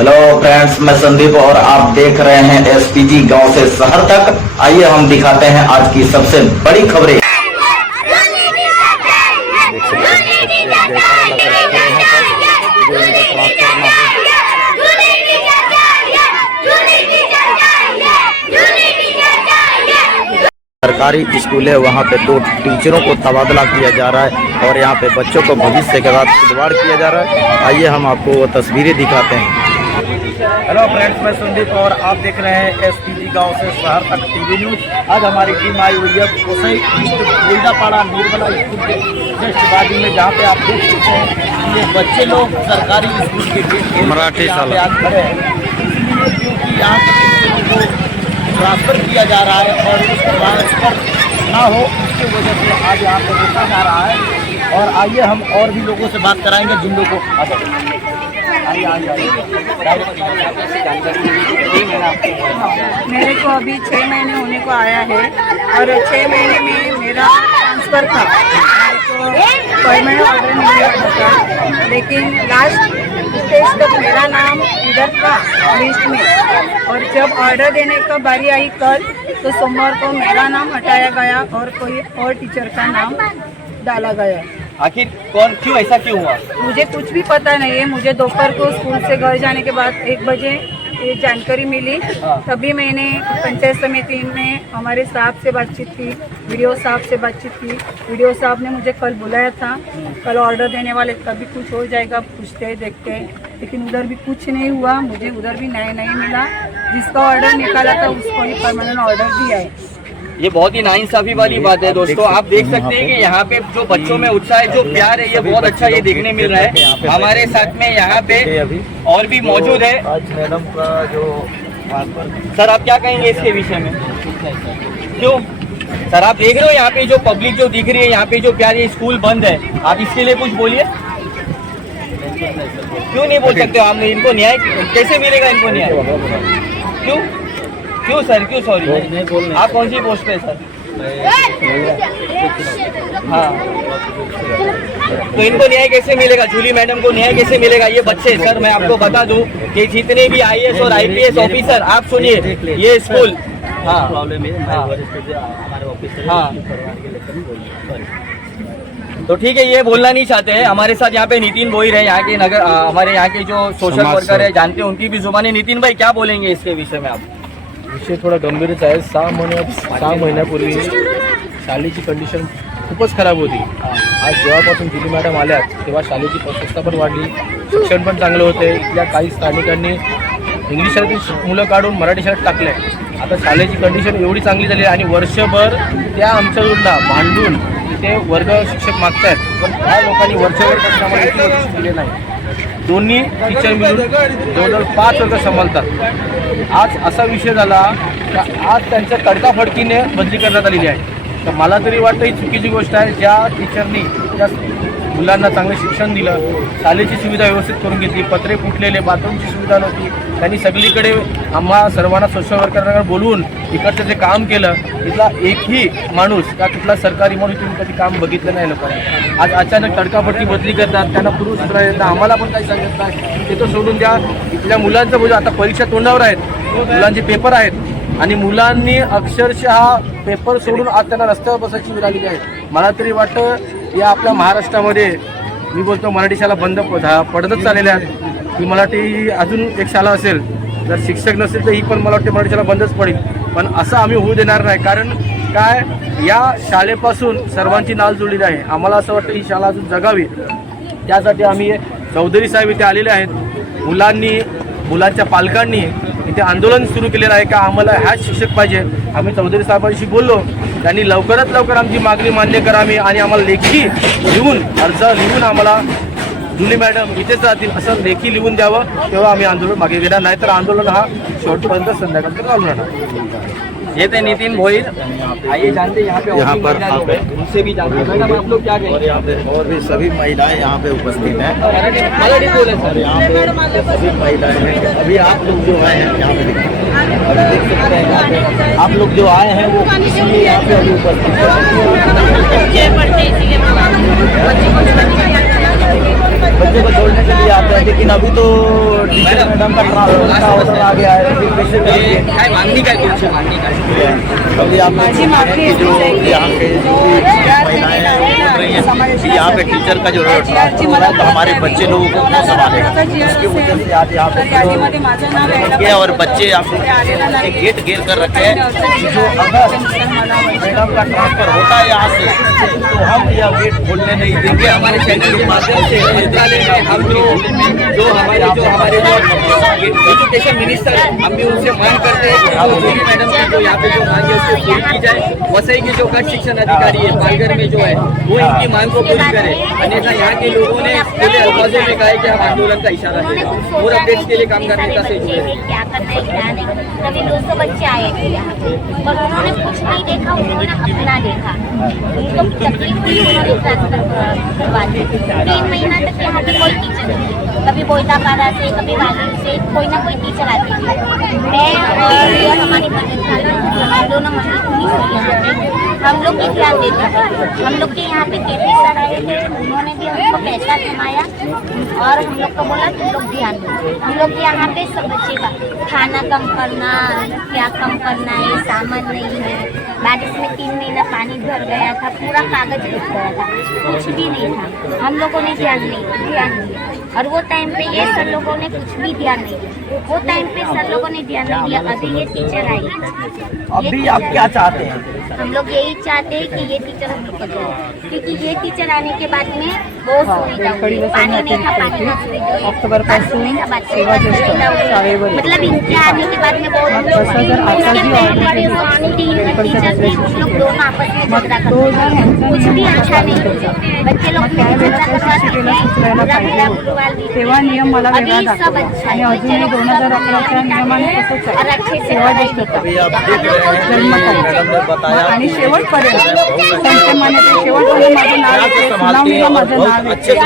Hello friends, मैं संदीप और आप देख रहे हैं एसपीटी गांव से शहर तक। आइए हम दिखाते हैं आज की सबसे बड़ी खबरें। सरकारी स्कूल है, वहाँ पे 2 टीचरों को तबादला किया जा रहा है और यहाँ पे बच्चों को भविष्य के बाद खिलवाड़ किया जा रहा है। आइए हम आपको वो तस्वीरें दिखाते हैं। हेलो फ्रेंड्स, मैं संदीप और आप देख रहे हैं एसपीटी गांव से शहर तक टीवी न्यूज। आज हमारी टीम आई हुई है कोसई गोल्डापाड़ा निर्मला स्कूल के जस्ट बाजू में, जहाँ पे आप देख सकते हैं कि ये बच्चे लोग सरकारी स्कूल के गेट मराठी साल आज खड़े हैं, क्योंकि यहाँ के ट्रांसफर किया जा रहा है और उस ट्रांसफर ना हो इसकी वजह से आज यहाँ पर रोका जा रहा है। और आइए हम और भी लोगों से बात कराएंगे जिन लोगों को मेरे को अभी 6 महीने होने को आया है और 6 महीने में मेरा ट्रांसफ़र था, तो परमानेंट ऑर्डर नहीं मिला था, लेकिन लास्ट स्टेज तक मेरा नाम इधर था लिस्ट में। और जब ऑर्डर देने का बारी आई कल, तो सोमवार को मेरा नाम हटाया गया और कोई और टीचर का नाम डाला गया। आखिर क्यों ऐसा हुआ? मुझे कुछ भी पता नहीं है। मुझे दोपहर को स्कूल से घर जाने के बाद 1 बजे ये जानकारी मिली, तभी मैंने पंचायत समिति में हमारे साहब से बातचीत की, वीडियो साहब से बातचीत की। वीडियो साहब ने मुझे कल बुलाया था, कल ऑर्डर देने वाले, कभी कुछ हो जाएगा पूछते देखते, लेकिन उधर भी कुछ नहीं हुआ। मुझे उधर भी न्याय नहीं मिला। जिसका ऑर्डर निकाला था उसको ही परमानेंट ऑर्डर दिया है। ये बहुत ही नाइंसाफी वाली बात है दोस्तों। आप देख सकते हैं कि यहाँ पे जो बच्चों में उत्साह है, जो प्यार है, ये बहुत अच्छा ये देखने मिल रहा है। हमारे साथ में यहाँ पे और भी मौजूद है। आज मैडम का जो सर, आप क्या कहेंगे इसके विषय में? क्यों सर, आप देख रहे हो यहाँ पे जो पब्लिक जो दिख रही है, यहाँ पे जो प्यार, ये स्कूल बंद है, आप इसके लिए कुछ बोलिए। क्यों नहीं बोल सकते हो? आपने इनको न्याय कैसे मिलेगा? इनको न्याय क्यों सर? क्यों सॉरी? आप कौन सी पोस्ट पे सर? हाँ, तो इनको न्याय कैसे मिलेगा? जूली मैडम को न्याय कैसे मिलेगा? ये बच्चे, सर मैं आपको बता दूं कि जितने भी आईएएस और आईपीएस ऑफिसर, आप सुनिए, ये स्कूल तो ठीक है, ये बोलना नहीं चाहते हैं। हमारे साथ यहाँ पे नितिन भोईर है, यहाँ के नगर हमारे यहाँ के जो सोशल वर्कर है, जानते हैं उनकी भी जुबानी। नितिन भाई, क्या बोलेंगे इसके विषय में आप? विषय थोडा गंभीरच आहे। 6 महिन्यापूर्वी शाळेची कंडिशन खूपच खराब होती। आज जेव्हापासून जुली मॅडम आल्या तेव्हा शाळेची प्रशस्ता पण वाढली, शिक्षण पण चांगलं होते। इथल्या काही स्थानिकांनी इंग्लिश शाळेतील मुलं काढून मराठी शाळेत टाकले। आता शाळेची कंडिशन एवढी चांगली झाली आणि वर्षभर त्या आमच्या जोडला भांडून इथे वर्ग शिक्षक मागतायत, पण त्या लोकांनी वर्षभर कशामध्ये दिले नाही। दोन्ही टीचर मिळून जवळजवळ 5 वर्ग सांभाळतात। आज असा विषय झाला की आज त्यांच्या तडकाफडकीने बदली करण्यात आलेली आहे। तर मला तरी वाटतं ही चुकीची गोष्ट आहे। ज्या टीचरनी त्या मुलांना चांगलं शिक्षण दिलं, शाळेची सुविधा व्यवस्थित करून घेतली, पत्रे फुटलेले, बाथरूमची सुविधा नव्हती, त्यांनी सगळीकडे आम्हा सर्वांना सोशल वर्करांना बोलवून इकडचं जे काम केलं, तिथला एकही माणूस का कुठला सरकारी माणूस तुम्ही कधी काम बघितलं नाही लोकांनी। आज अचानक तडकाफडकी बदली करतात, त्यांना पूर्व सूचना देतात, आम्हाला पण काही सांगत नाही। ते तर सोडून द्या, इथल्या मुलांचं बोलू, आता परीक्षा तोंडावर आहेत, मुलांचे पेपर आहेत आणि मुलांनी अक्षरशः पेपर सोडून आज त्यांना रस्त्यावर बसायची वेळ आलेली आहे। मला तरी वाटतं या आपल्या महाराष्ट्रामध्ये, मी बोलतो मराठी शाळा बंद पडतच चाललेल्या आहेत। ही मराठी अजून एक शाळा असेल, जर शिक्षक नसेल तर ही पण मला वाटते मराठी शाळा बंदच पडेल, पण असं आम्ही होऊ देणार नाही। कारण काय, या शाळेपासून सर्वांची नाळ जुळलेली आहे। आम्हाला असं वाटतं ही शाळा अजून जगावी, त्यासाठी आम्ही चौधरी साहेब इथे आलेले आहेत। मुलांच्या पालकांनी इथे आंदोलन सुरू केलेलं आहे का आम्हाला ह्याच शिक्षक पाहिजे। आम्ही चौधरी साहेबांशी बोललो, त्यांनी लवकरात लवकर आमची मागणी मान्य करावी आणि आम्हाला लेखी लिहून अर्ज लिहून आम्हाला जुली मॅडम इथेच राहतील असं लेखी लिहून द्यावं, तेव्हा आम्ही आंदोलन मागे घेणार, नाहीतर आंदोलन हा शेवटपर्यंत संध्याकाळपर्यंत चालू राहणार। ये थे नितिन भोईर। आइए जानते यहाँ पे यहाँ पर उनसे भी जानते हैं। मैडम, आप लोग क्या कहेंगे? और यहाँ पे और भी सभी महिलाएं यहाँ पे उपस्थित हैं। सर, यहाँ पे सभी महिलाएं हैं। अभी आप लोग जो आए हैं यहाँ पे अभी देख सकते हैं, यहाँ पे आप लोग जो आए हैं वो इसलिए यहाँ पे अभी उपस्थित हैं। बच्चे को छोड़ने के लिए आते हैं, लेकिन अभी तो टीचर मैडम का ट्रांसफर का ऑर्डर आ गया है, फिर कैसे करेंगे? काय मागणी काय तुमची मागणी काय अभी आप माझी मागणी आहे जो की यहाँ के जो महिलाएं हैं बोल रही हैं कि यहाँ पे टीचर का जो ट्रांसफर हो रहा है तो हमारे बच्चे लोगों को कौन संभालेगा, उसकी वजह से आज यहाँ तर यादीमध्ये माझं नाव यायला पे और बच्चे आपको गेट घेर कर रखे हैं कि जो अगर मैडम का ट्रांसफर होता है यहाँ से तो हम यह गेट खोलने नहीं देंगे। हमारे चैनल के माध्यम से मंत्रालय में हम जो हमारे एजुकेशन मिनिस्टर हम भी उनसे मांग करते हैं कि जूली मैडम की जो यहाँ पे जो मांग है उसको पूरी की जाए। वसई के जो गट शिक्षण अधिकारी है पालघर में जो है वो इनकी मांग को पूरी करे, अन्यथा यहाँ के लोगों ने खुले अल्फाजों में कहा है कि हम आंदोलन का इशारा दें और अपडेट्स के लिए काम करने का सहयोग करें। क्या करना है क्या नहीं। कभी 200 बच्चे आए थे यहाँ पे पर उन्होंने कुछ नहीं देखा, उन्होंने अपना देखा। उनको तकलीफ हुई, उन्होंने ट्रांसफर करवा दी। 3 महीना तक यहाँ पे कोई टीचर नहीं, कभी बोईतापाड़ा से कभी वाली से कोई ना कोई टीचर आती थी। मैं और ये हमारी बहन हम दोनों हम लोग भी ध्यान देते थे। हम लोग के यहाँ पे केपी सर आए थे, उन्होंने भी हमको पैसा जमाया और हम लोग को बोला तुम लोग ध्यान दो। हम लोग यहाँ पे सब बच्चे का खाना कम करना, क्या कम करना है, सामान नहीं है। बारिश में 3 महीना पानी भर गया था, पूरा कागज बिक गया था, कुछ भी नहीं था। हम लोगों ने ध्यान दिया और वो टाइम पे ये सर लोगों ने कुछ भी ध्यान नहीं दिया। वो टाइम पे सर लोगों ने ध्यान नहीं दिया। अभी ये टीचर आई, अभी आप क्या चाहते हैं? हम लोग यही चाहते हैं कि ये टीचर हम लोग को दो, क्योंकि ये टीचर आने के बाद में बहुत सुविधा हुई। पानी नहीं था, पानी का सुविधा हुई, बाथरूम नहीं था, बाथरूम का सुविधा हुई। मतलब इनके आने के बाद में बहुत टीचर थे, कुछ लोग दोनों आपस में झगड़ा करते, कुछ भी अच्छा नहीं हुआ। बच्चे लोग सेवा नियम मला वेगळा दाखवला आणि अजूनही 2011च्या नियमाने तसंच आहे। सेवा देश अभी आप देख रहे हैं मैडम ने बताया आणि शेवटपर्यंत त्यांच्या मनात शेवटपर्यंत माझं नाव येते, सुनावणीला माझं नाव येते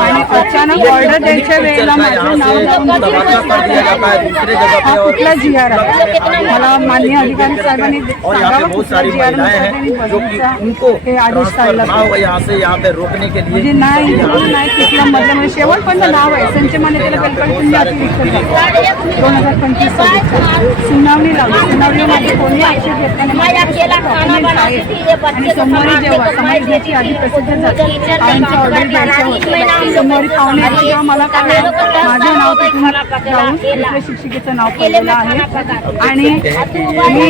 आणि अचानक ऑर्डर द्यायच्या वेळेला माझं नाव जाऊन कर दिया जाता है दूसरे जगह पे। हा और कुठला GR आहे? मला माननीय अधिकारी साहेबांनी और यहाँ पे बहुत सारी महिलाएं हैं जो कि उनको हे आदेश काढला ना हो यहाँ से यहाँ पे रोकने के लिए म्हणजे नाही तिथला मधलं म्हणजे शेवटपर्यंत नाव आहे संच मान्यतेला बेलकडी अतिरिक्त 2025 सुनावणी लावली। सुनावणीमध्ये कोणी आक्षेप घेतला नाही आणि सोमवारी जेव्हा समाजची आधी प्रसिद्ध झाली आमचं ऑर्डर द्यायचं होतं, सोमवारी पावणे तेव्हा मला कळलं माझं नाव तिथून जाऊन दुसऱ्या शिक्षिकेचं नाव पडलेलं आहे आणि मी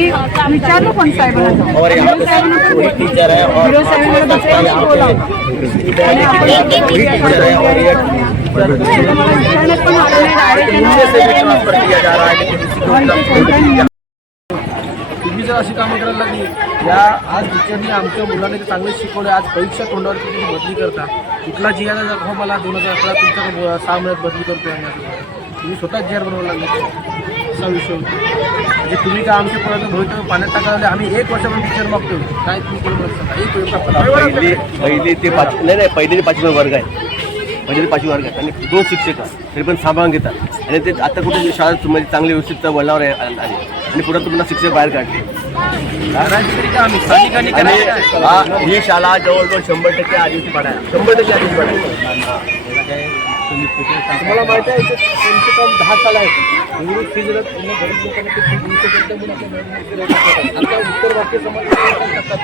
विचारलं पण साहेबांना और यहाँ पे वही टीचर है और विरोध साहेबांना बसायला बोलावलं आणि आपण वही टीचर है और ये मला विचारण्यात पण आलं नाही डायरेक्ट उनसे से भी ट्रांसफर किया जा रहा है लेकिन किसी को कोणत्या तुम्ही जर अशी कामं करायला लागली, या आज टीचरनी आमच्या मुलांना ते चांगले शिकवले, आज परीक्षा तोंडावर तुम्ही बदली करता, कुठला GR दाखवा मला 2011 तुमच्या 6 महिन्यात बदली करतोय तुम्ही स्वतः GR बनवायला लागले, असा विषय होतो। म्हणजे तुम्ही काय आमच्या पोराचं भवितव्य पाण्यात टाकायला आम्ही 1 वर्षापर्यंत टीचर मागतोय, काय तुम्ही करू शकता? पहिली ते 5 नाही पहिली ते 5वी वर्ग आहे, म्हणजे 5वी वर्ग आहेत आणि 2 शिक्षक तरी पण सांभाळून घेतात आणि ते आता कुठे शाळा म्हणजे चांगली व्यवस्थित वळणावर आले आणि पुढे तुम्हाला शिक्षक बाहेर काढले आणि ही शाळा जवळजवळ 100% आदिवासी पाडा आहे, 100% आदिवासी पाडा आहे। तुम्हाला माहिती आहे त्यांचे काम 10 साल आहेत, इंग्लिश फीज गरीब लोकांना ते फी देऊ शकत नाही म्हणून आता उत्तर भारतीय समाज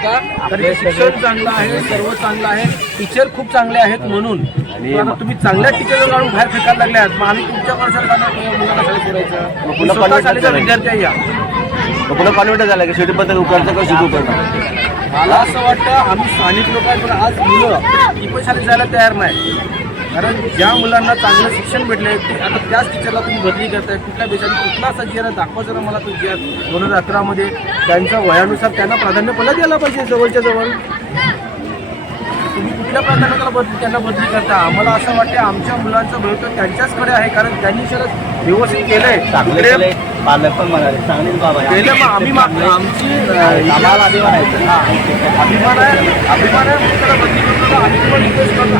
का तर शिक्षण चांगलं आहे, सर्व चांगलं आहे, टीचर खूप चांगले आहेत म्हणून आणि तुम्ही चांगल्या टीचर काढून बाहेर फेकायला लागले आहात। मग आम्ही तुमच्या वर्षाला मुलांना शाळेत सोडायचं विद्यार्थी आहे या पुन्हा कॉन्व्हर्ट झाला की शेवटी पण उकरचं का शिकू करणार। मला असं वाटतं आम्ही स्थानिक लोक आहेत, पण आज मुलं ती पण शाळेत जायला तयार नाही, कारण ज्या मुलांना चांगलं शिक्षण भेटले ते आता त्याच टीचरला तुम्ही बदली करताय। कुठल्या देशाने कुठला असा GR दाखवा जरा मला तो GR 2011 मध्ये त्यांच्या वयानुसार त्यांना प्राधान्य पहिला द्यायला पाहिजे जवळच्या जवळ। तुम्ही कुठल्या प्राधान्याला त्यांना बदली करता? आम्हाला असं वाटतं आमच्या मुलांचं भवितव्य त्यांच्याचकडे आहे, कारण त्यांनी शरद व्यवस्थित केलंय, चांगले पालक पण म्हणाले चांगली बाबा केलं। मग आम्ही आमची अभिमान आहे त्याला बदली करतो, आम्ही पण रिक्वेस्ट करतो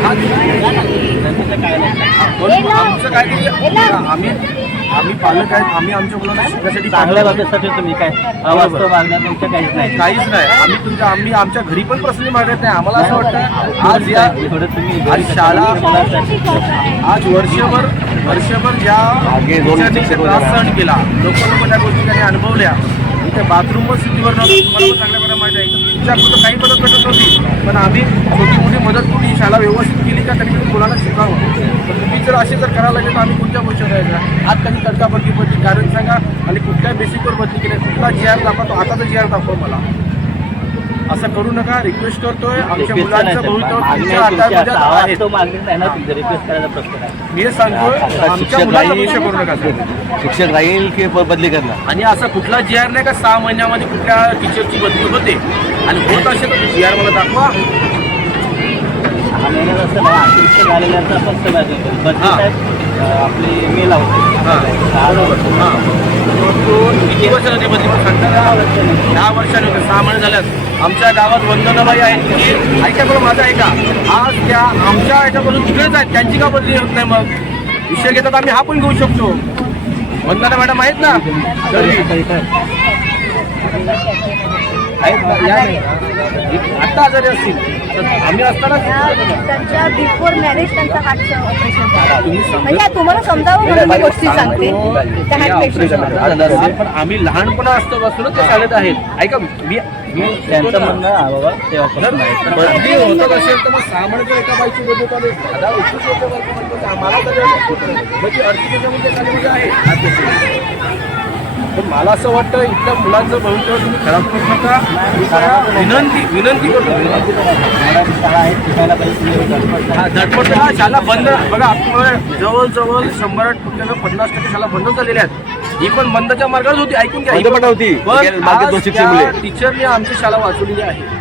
आमचं काय आम्ही पालक आहेत, आम्ही आमच्या मुलांना शिकण्यासाठी चांगल्या बाबतीसाठी तुम्ही काय अवास्तव वागण्यात तुमचं काहीच नाही, काहीच नाही। आम्ही आमच्या घरी पण प्रश्न मागत नाही। आम्हाला असं वाटतं आज या थोडं तुम्ही आज शाळा आज वर्षभर वर्षभर ज्या मागे दोन टीचरनी शिक्षक त्रास होते. सहन केला, लोकांना त्या गोष्टी त्यांनी अनुभवल्या. इथे बाथरूमवर सिटीवर नव्हतं, तुम्हाला पण चांगल्या प्रकारे माहिती आहे. तुमच्याकडून काही मदत भेटत नव्हती, पण आम्ही छोटी मोठी मदत करून ही शाळा व्यवस्थित केली का तरी मुलांना शिकावं. तर तुम्ही जर असे जर करायला लागले तर आम्ही कोणत्या गोष्टी करायच्या? आज त्यांनी तडकाफडकी बदली कारण सांगा आणि कुठल्या बेसिकवर बदली केली, कुठला GR दाखवा, तो आता तर GR दाखव मला. असं करू नका, रिक्वेस्ट करतोय. आमच्या मुलांचं भवितव्य तुमच्या हातामध्ये आहे. मी हे सांगतोय, आमच्या मुलांचं भविष्य करू नका सर. शिक्षक राहील की बदली करणार? आणि असा कुठला GR नाही का 6 महिन्यामध्ये कुठल्या टीचरची बदली होते आणि होत असेल तर GR मला दाखवा. आपली मेल होते किती वर्षांनी बदली सांगता? 10 वर्षांनी होते, 6 महिने झाल्यात. आमच्या गावात वंदनाबाई आहेत की ऐका बरं माझं ऐका, आज त्या आमच्या याच्यापासून तिकडेच आहेत, त्यांची का बदली होत नाही? मग विषय घेतात आम्ही हा पण घेऊ शकतो. वंदना मॅडम आहेत ना, आता आजारी असतील तर आम्ही असताना त्यांच्या बिफोर मॅरेज त्यांचा हार्टचं ऑपरेशन झालं. म्हणजे तुम्हाला समजावं म्हणून मी गोष्टी सांगते. त्या हार्ट पेशंट पण आम्ही लहानपणा असतापासूनच ते शाळेत आहेत. ऐका मी त्यांचं म्हणणं बदली होत असेल तर मग 6 महिन्याच्या एका बाईची बदली चालू 10-21 वर्षापासून आम्हाला म्हणजे 38 शाळेमध्ये आहे. पण मला असं वाटतं इथल्या मुलांचं भविष्य तुम्ही खराब करू नका. विनंती करतो. झटपट हा शाळा बंद बघा, जवळजवळ 100% शाळा बंद झालेल्या आहेत. ही पण बंदच्या मार्गावर होती, ऐकून घ्या. बंद पण होती. मागे 2 शिक्षक मुले. टीचरने आमची शाळा वाचवलेली आहे.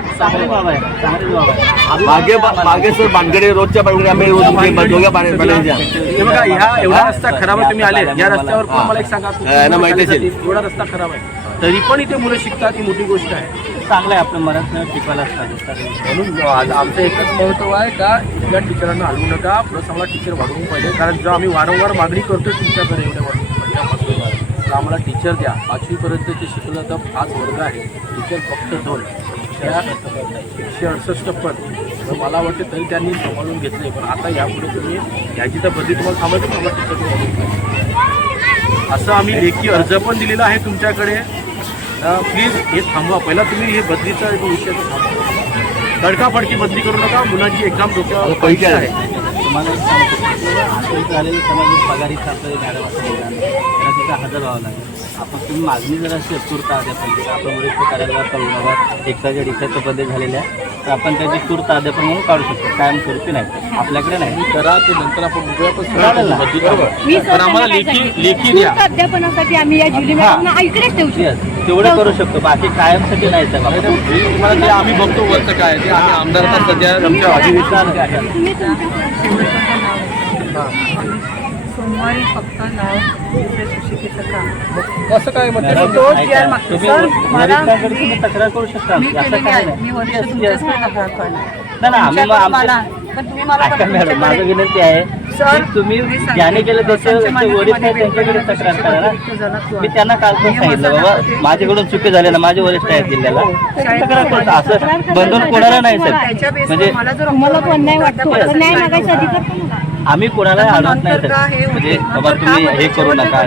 मागे सर बांधकडे रोजच्या पाठवून आम्ही दोघ्या पाण्याच्या हे बघा, ह्या एवढा रस्ता खराब आहे. तुम्ही आले या रस्त्यावर पण मला एक सांगा, यांना माहिती असेल. एवढा रस्ता खराब आहे तरी पण इथे मुलं शिकतात, ही मोठी गोष्ट आहे. चांगलं आहे आपलं मराठी शिकवायला असतात. म्हणून आज आमचं एकच महत्व आहे का इथल्या टीचरांना हलवू नका, प्लस आम्हाला टीचर वाढवून पाहिजे. कारण जो आम्ही वारंवार मागणी करतोय तुमच्याकडे एवढ्या वर्षापासून तर आम्हाला टीचर द्या. 5वीपर्यंत जे शिकवलं तर 5 वर्ग आहे, टीचर फक्त 2, 168 पद. तर मला वाटतं तरी त्यांनी सांभाळून घेतले. पण आता यापुढे तुम्ही याची तर बदली तुम्हाला थांबायचं, पण आम्हाला टीचर वाढवून पाहिजे. असं आम्ही लेखी अर्ज पण दिलेला आहे तुमच्याकडे. प्लीज हे थांबवा. पहिला तुम्ही हे बदलीचा एक विषय थांबवा. तडकाफडकी बदली करू नका. मुलांची एक्झाम डोक्यावर पैसे आहे. तुम्हाला एक सांगतो, झालेली समाज पगारीचं आपल्याला गाड्या वाचवला त्याला तिथं हजर व्हावं लागेल. आपण तुम्ही मागणी जर असेल तूर्त अध्यापन, आपण वरिष्ठ कार्यालयात कळवणार एकसाच्या रिक्षाचं बदली झालेल्या तर आपण त्याची तूर्त अध्यापन म्हणून काढू शकतो. कायमस्वरूपी नाही, आपल्याकडे नाही. करा ते नंतर आपण बघूया. चालेल ना. पण आम्हाला लेखी द्या. अध्यापनासाठी आम्ही या जुली मॅडमना इकडेच ठेवू शकतो. तेवढं करू शकतो, बाकी कायमसाठी नाही सर. तुम्हाला ते आम्ही बघतो वरचं काय ते आम्ही आमदारांना सध्या तुमच्या अधिवेशनामध्ये आहे. सोमवारी फक्त नाव दुसऱ्या शिक्षिकेचं काम कसं काय म्हणजे तो GR मागतो. सर, मला तुम्ही तक्रार करू शकता. मी केलेली आहे. मी वर्ष तुमच्याचकडे तक्रार करणार. नाही ना, मला पण तुम्ही मला मॅडम माझं विनंती आहे सर, की तुम्ही मी सांगते. ज्याने केलं त्याचे संचमान्य वरिष्ठ आहेत त्यांच्याकडे तक्रार करा ना. मी त्यांना काल पण सांगितलं बाबा माझ्याकडून चुकी झाल्या ना, माझे वरिष्ठ आहेत जिल्ह्याला तक्रार करतो. असं बंधन कोणाला नाही सर. म्हणजे मला जर मला पण नाही वाटतं नाही मागायचं अधिकार आम्ही कोणाला अडवत नाही सर. म्हणजे बाबा तुम्ही हे करू नका.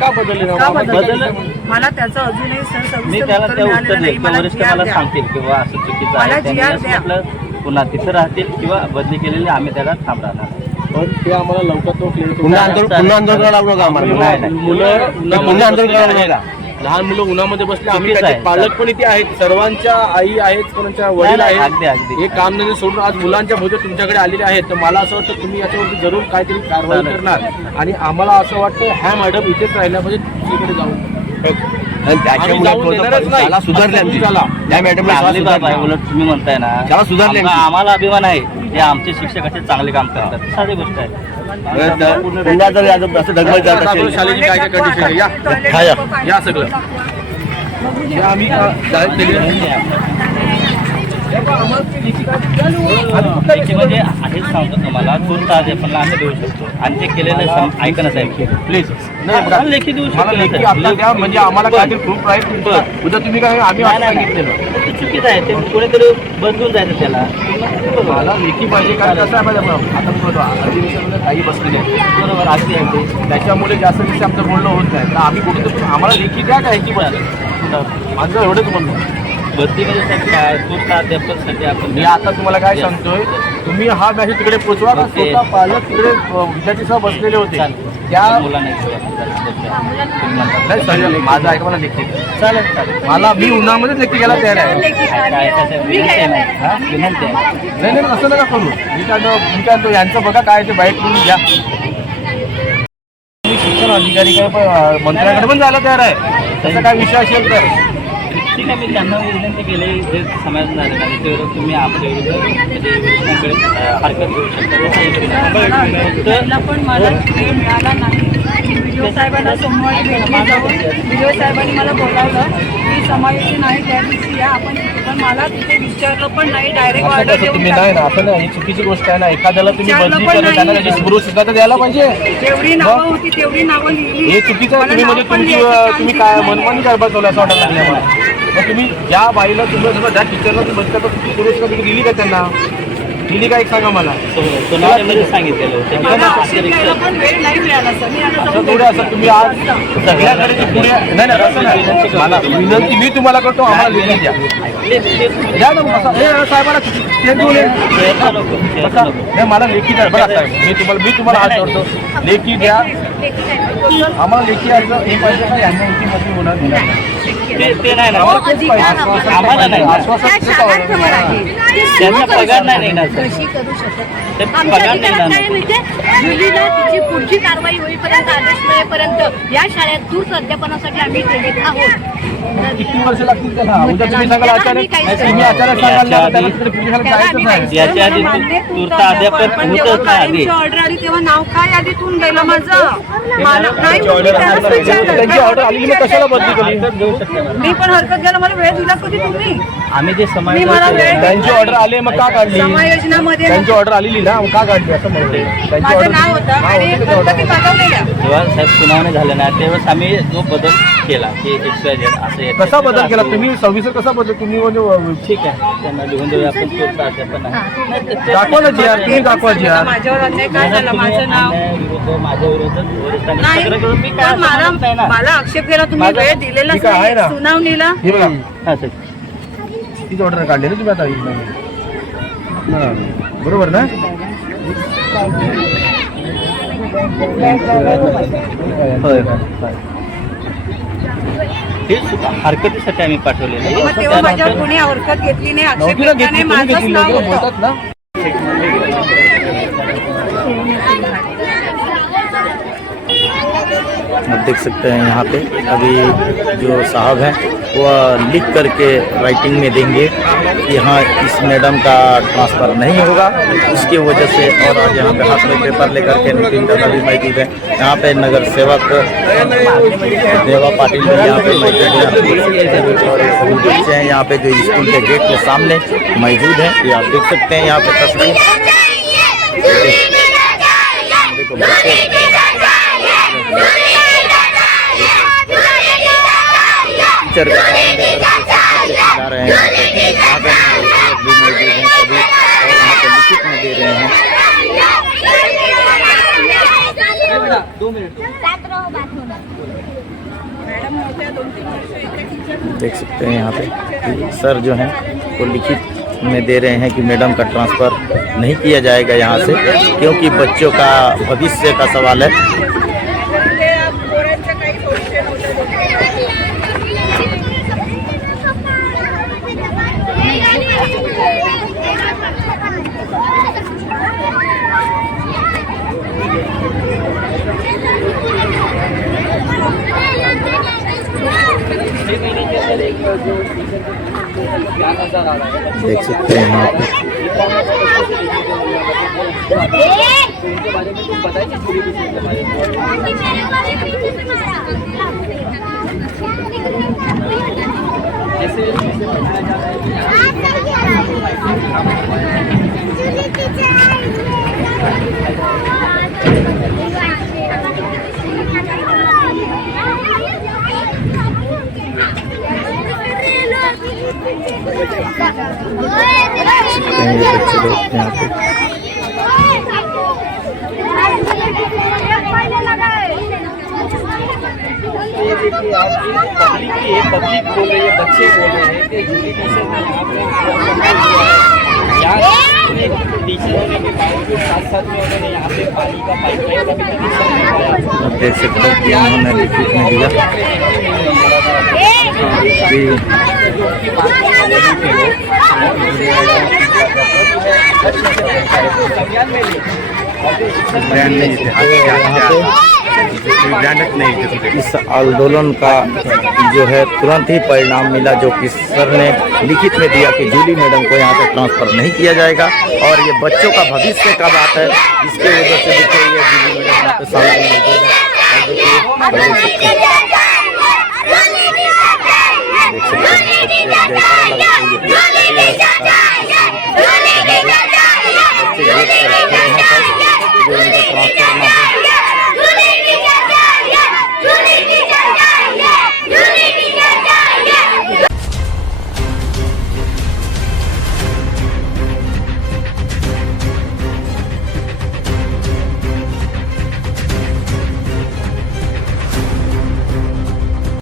का बदलले? मला त्याचं अजूनही सर मी त्याला त्या उत्तर देईल. वरिष्ठ मला सांगतील किंवा असं चुकीचं आहे त्यांनी आपलं पुन्हा तिथं राहतील किंवा बदली केलेली आम्ही त्याला थांब राहणार. पण ते आम्हाला लवकर पुन्हा आंदोलन करावं लागू नका आम्हाला. मुलं पुन्हा आंदोलन करावं नका. लहान मुलं उन्हामध्ये बसले. आम्ही चुकीचं त्याचे आहे. पालक पण इथे आहेत, सर्वांच्या आई आहेत, कोणाच्या वडील नाही, आहेत. अगदी, अगदी. हे काम धंदे सोडून आज मुलांच्या भोवती तुमच्याकडे आलेले आहेत. तर मला असं वाटतं तुम्ही याच्यावरती जरूर काहीतरी कारवाई करणार. आणि आम्हाला असं वाटतं ह्या मॅडम इथेच राहिल्या पाहिजे, दुसरीकडे जाऊन. आणि त्याच्यामुळे शाळा सुधारली आमची. त्या मॅडमला शाळा चांगली बाब आहे. सुधारली. उलट तुम्ही म्हणताय ना, शाळा सुधारली आमची. आम्हाला अभिमान आहे हे आमचे शिक्षक असे चांगले काम करतात. साधी गोष्ट आहे. पुन्हा जर असं डगमग जात दाखवलं असेल शाळेची काय काय कंडिशन आहे. या सगळं या सगळं हे आम्ही लेखीमध्ये हेच सांगतो तुम्हाला तूर्त अध्यापनाला आम्ही देऊ शकतो आणि ते केलेलं ऐका ना साहेब प्लीज नाही लेखी देऊ मला लेखी शकतो आपला द्या म्हणजे आम्हाला काहीतरी प्रूफ राहील तुमचं. उद्या तुम्ही काय आम्ही असं सांगितलेलं ते चुकीचं आहे ते कोणीतरी बदलून जायचं त्याला मला लेखी पाहिजे कारण कसं आहे माहिती आहे आता मी बोलतो अधिवेशनामध्ये काही बसलेले आहेत बरोबर अगदी आहे त्याच्यामुळे जास्त दिवशी आमचं बोलणं होत नाही तर आम्ही कुठे आम्हाला लेखी द्या का ह्याची पण माझं एवढंच म्हणतो भरतीमध्ये साहेब काय तूर्त अध्यापनासाठी आपण मी आता तुम्हाला काय सांगतोय तुम्ही हा मॅसेज तिकडे पोचवा का स्वतः पालक तिकडे विद्यार्थी सह बसलेले होते त्या मुलांना नाही सर माझं ऐका मला लेखी चालेल चालेल मला मी उन्हामध्येच लेखी घ्यायला तयार आहे विनंती आहे नाही नाही असं नका करू मी काय म्हणतो यांचं बघा काय ते बाईक करून घ्या मी शिक्षण अधिकारी काय पण मंत्र्याकडे पण जायला तयार आहे त्याचा काय विषय असेल तर ठीक आहे मी त्यांना विनंती केली जे समाज नाही तेवढं तुम्ही आपल्या विरुद्ध म्हणजे हरकत घेऊ शकता त्याला पण मला वेळ मिळाला नाही व्हिडिओ साहेबांना सोमवारी भेटले जाऊन व्हिडिओ साहेबांनी मला बोलावलं की समायोजन नाही त्या दिवशी या आपण पण मला तिथे विचारलं पण नाही डायरेक्ट ऑर्डर देऊन तुम्ही नाही ना असं नाही ही चुकीची गोष्ट आहे ना एखाद्याला तुम्ही विचारलं बदली पण केलं त्यांना नाही. त्याची स्पृह तर द्यायला पाहिजे जेवढी नावं होती तेवढी नावं लिहिली हे चुकीचं आहे मला तुम्ही म्हणजे नाव पण तुमची लिहायचं तुम्ही काम काय दिलं नाही. मनमानी काय बसवलं असं वाटायला लागलं मला मग तुम्ही ज्या बाईला तुम्ही समजा ज्या टीचरला तुम्ही बसता तुमची पुरस्कार तुम्ही दिली का त्यांना दिली का एक सांगा मला सोनालीमध्ये सांगितलेलं होतं मला औषध घ्यायला पण वेळ नाही मिळाला सर मी आता असं जाऊन थोडं असं तुम्ही आज सगळ्याकडे जी पुढे नाही नाही असं नाही मला विनंती मी तुम्हाला करतो आम्हाला लेखी द्या द्या ना असं हे साहेबाला ते देऊन ये. बसा. नाही मला लेखी द्या बघा साहेब मी तुम्हाला हात जोडतो लेखी द्या आम्हाला लेखी अर्ज हे पाहिजे का यांना लेखीमध्ये होणार नाही ते नाही ना आम्हाला नाही त्यांचा पगार नाही निघणार सर. ते पगार नाही निघणार मुलीला तिची पुढची कारवाई होईपर्यंत आदेश मिळेपर्यंत या शाळेत दूर अध्यापनासाठी आम्ही ठेवीत आहोत. किती वर्ष लागतील त्याला उद्या तुम्ही सांगाल अचानक तुम्ही अचानक सांगाल ना, त्याला तिकडे पुलिसाला जायचं नाही याच्या आधी तूर्त अध्यापन पण होतच जेव्हा ना आधी कायमची ऑर्डर आली तेव्हा नाव काय यादीतून गेलं माझं मला नाही मी त्यालाच विचारलं. त्यांची ऑर्डर आलेली मग कशाला बदली केली मी पण हरकत घ्यायला मला वेळ दिला कधी तुम्ही आम्ही जे समाज मी मला वेळ त्यांची ऑर्डर आली मग का काढली समायोजनामध्ये त्यांची ऑर्डर आलेली ना मग का काढली असं म्हणते त्यांची माझं ऑर्डर नाव होतं आणि पद्धती बदललेल्या जेव्हा साहेब सुनावणी झालं ना त्यावेळेस आम्ही जो बदल केला की XYZ असं येतं. कसा बदल केला तुम्ही सव्वीस कसा बदल तुम्ही म्हणजे ठीक आहे त्यांना लिहून देऊया आपण तूर्त अध्यापन आहे दाखवा ना जी आर तुम्ही दाखवा जी आर माझ्यावर अन्याय काय झाला माझं नाव माझ्या विरोधात वरिष्ठांनी नाही सगळं करून मी काय पण मला समजत नाही ना. मला आक्षेप केला तुम्ही माझं- वेळ दिलेला ठीक आहे ना. सुनावणीला हे बघा हा सर तीच ऑर्डर काढली ना तुम्ही आता हा, बरोबर ना होय होय. हे सुद्धा हरकतीसाठी आम्ही पाठवलेलं आहे. मग तेव्हा माझ्यावर कोणी हरकत घेतली नाही आक्षेप नव्हती ना घेतला घेतली नाही तुम्ही माझंच घेतली नाव लोकं होतं बोलतात ना आप देख सकते हैं यहाँ पे अभी जो साहब हैं वह लिख करके राइटिंग में देंगे कि हाँ इस मैडम का ट्रांसफ़र नहीं होगा उसकी वजह से। और आज यहाँ पे हाथ में पेपर लेकर के नितिन दादा भी मौजूद है यहाँ पे नगर सेवक देवा पाटिल भी यहाँ पे मौजूद है और सभी बच्चे हैं यहाँ पे जो स्कूल के गेट के सामने मौजूद हैं। ये आप देख सकते हैं यहाँ पे तस्वीर देखो बच्चे टीचर जा रहे हैं यहाँ पे भी मौजूद हैं सभी और यहाँ पे लिखित में दे रहे हैं। देख सकते हैं यहाँ पे सर जो हैं वो लिखित में दे रहे हैं कि मैडम का ट्रांसफ़र नहीं किया जाएगा यहाँ से क्योंकि बच्चों का भविष्य का सवाल है। देख सकते हैं यहाँ पे ये बच्चे लोग यहाँ पे ये देखिए आप पब्लिक बोल रही है, बच्चे बोल रहे हैं कि जूली टीचर ने यहाँ पे टीचरों ने भी साथ साथ में उन्होंने यहाँ पे पानी का पाइपलाइन का भी कनेक्शन लगाया। आप देख सकते हैं कि उन्होंने लिखित में दिया इस आंदोलन का जो है तुरंत ही परिणाम मिला, जो कि सर ने लिखित में दिया कि जूली मैडम को यहाँ से ट्रांसफ़र नहीं किया जाएगा और ये बच्चों का भविष्य का बात है, इसके वजह से देखिए ये जूली मैडम यहाँ पे सामने मौजूद है।